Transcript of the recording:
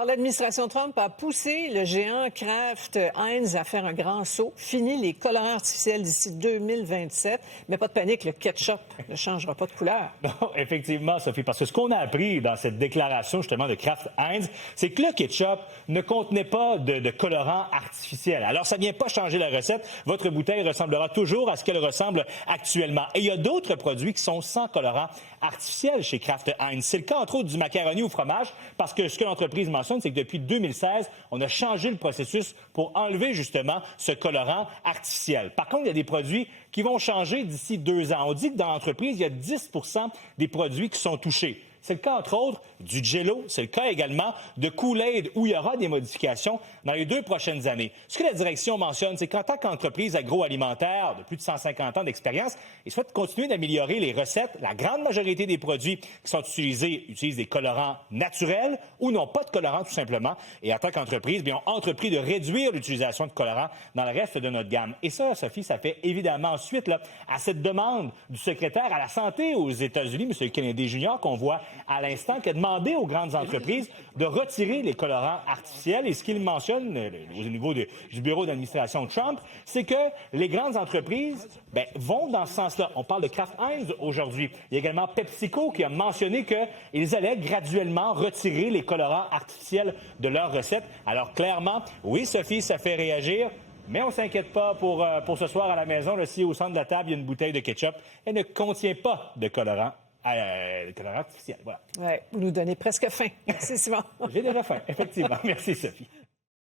Alors, l'administration Trump a poussé le géant Kraft Heinz à faire un grand saut. Fini les colorants artificiels d'ici 2027. Mais pas de panique, le ketchup ne changera pas de couleur. Non, effectivement, Sophie, parce que ce qu'on a appris dans cette déclaration, justement, de Kraft Heinz, c'est que le ketchup ne contenait pas de colorant artificiel. Alors, ça ne vient pas changer la recette. Votre bouteille ressemblera toujours à ce qu'elle ressemble actuellement. Et il y a d'autres produits qui sont sans colorant artificiel chez Kraft Heinz. C'est le cas, entre autres, du macaroni au fromage, parce que ce que l'entreprise mentionne, c'est que depuis 2016, on a changé le processus pour enlever, justement, ce colorant artificiel. Par contre, il y a des produits qui vont changer d'ici 2 ans. On dit que dans l'entreprise, il y a 10 des produits qui sont touchés. C'est le cas, entre autres, du Jell-O. C'est le cas également de Kool-Aid, où il y aura des modifications dans les 2 prochaines années. Ce que la direction mentionne, c'est qu'en tant qu'entreprise agroalimentaire de plus de 150 ans d'expérience, ils souhaitent continuer d'améliorer les recettes. La grande majorité des produits qui sont utilisés utilisent des colorants naturels ou n'ont pas de colorants, tout simplement. Et en tant qu'entreprise, bien, ont entrepris de réduire l'utilisation de colorants dans le reste de notre gamme. Et ça, Sophie, ça fait évidemment suite là, à cette demande du secrétaire à la Santé aux États-Unis, M. Kennedy Jr., qu'on voit à l'instant, qui a demandé aux grandes entreprises de retirer les colorants artificiels. Et ce qu'il mentionne au niveau du bureau d'administration de Trump, c'est que les grandes entreprises vont dans ce sens-là. On parle de Kraft Heinz aujourd'hui. Il y a également PepsiCo qui a mentionné qu'ils allaient graduellement retirer les colorants artificiels de leurs recettes. Alors clairement, oui, Sophie, ça fait réagir. Mais on ne s'inquiète pas pour ce soir à la maison. Là, si au centre de la table, il y a une bouteille de ketchup, elle ne contient pas de colorant artificiel. Voilà. Oui, vous nous donnez presque faim. Merci, Simon. J'ai déjà faim, effectivement. Merci, Sophie.